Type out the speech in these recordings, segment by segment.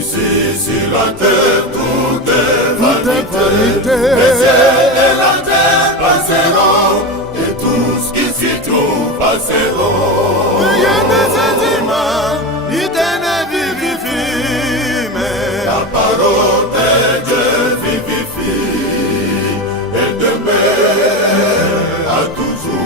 Ici sur la terre tout est vanité. Les cieux et la terre passeront, et tout ce qui s'y trouve passeront. Rien ne s'étiment, l'éternel vivifie, mais la parole de Dieu vivifie, et demeure à toujours.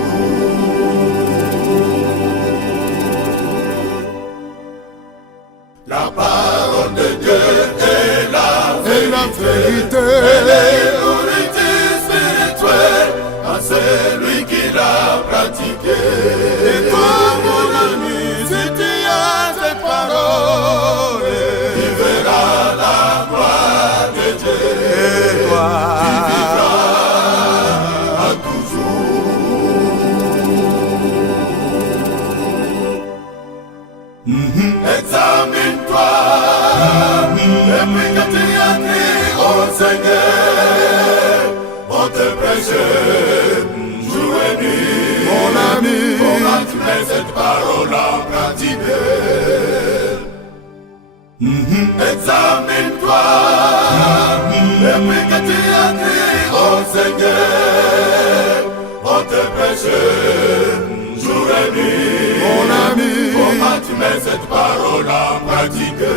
La parole de Dieu est la vérité. Elle est nourriture spirituelle à celui qui l'a pratiquée. Et toi, mon ami, si tu as cette parole, tu verras la gloire de Dieu. Et toi, tu vivras à toujours. Examine-toi, et puis que tu as crié au Seigneur, on te prêche jour et nuit. mon ami, Comment tu mets cette parole en pratique? Examine-toi, et puis que tu as crié au Seigneur, on te prêche jour et nuit. mon ami, Comment tu mets cette parole en pratique?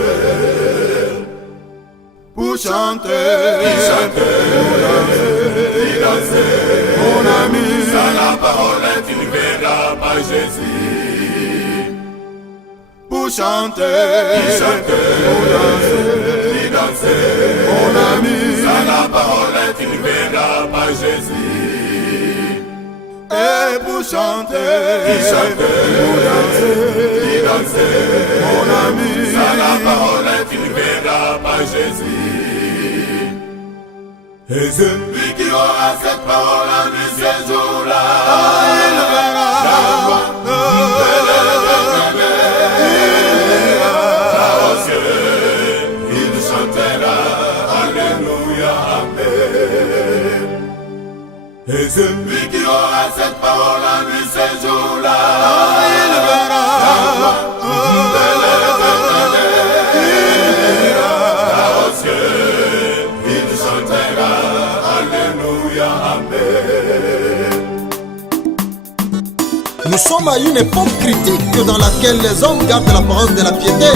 pour chanter, Pour danser, mon ami, sans la parole tu ne verras pas Jésus. pour chanter, Pour danser, mon ami, sans la parole tu ne verras pas Jésus. et pour chanter, Pour danser, mon ami, sans la parole tu ne verras pas Jésus. Et celui qui aura cette parole en lui ce jour-là, il verra la gloire de l'éternel. Aux cieux, il chantera Alléluia, Amen. Et celui qui aura cette parole en lui ce jour-là, il verra de l'éternel. Aux cieux, il chantera Alléluia, Amen. Nous sommes à une époque critique dans laquelle les hommes gardent l'apparence de la piété,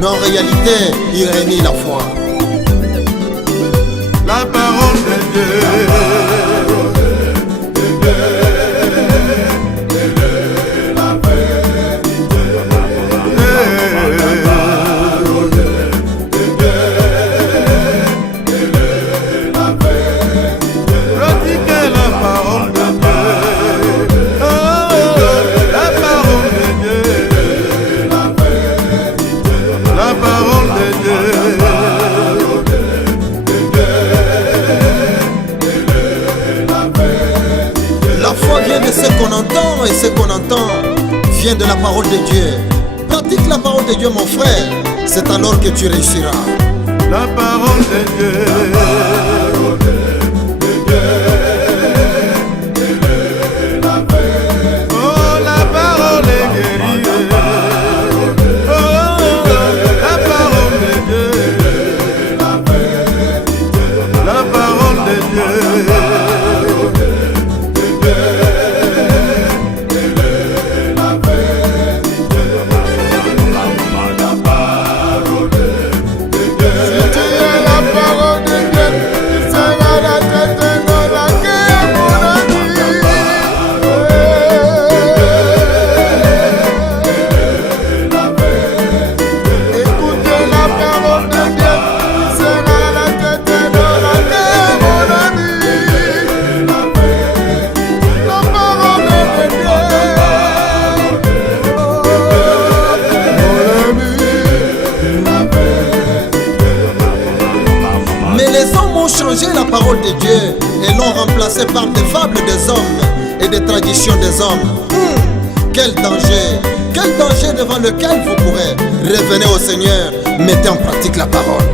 mais en réalité, il réunit la foi. la parole de Dieu. Pratiquez la parole de Dieu. Oh, la parole de Dieu. La parole de Dieu. La foi vient de ce qu'on entend et ce qu'on entend vient de la parole de Dieu. Pratique la parole de Dieu, mon frère, c'est alors que tu réussiras. La parole de Dieu. Oh, la parole est guérie. Oh, la parole de Dieu. La parole de Dieu. Changé la parole de Dieu et l'ont remplacée par des fables des hommes et des traditions des hommes. Quel danger devant lequel vous pourrez. Revenez au Seigneur, mettez en pratique la parole.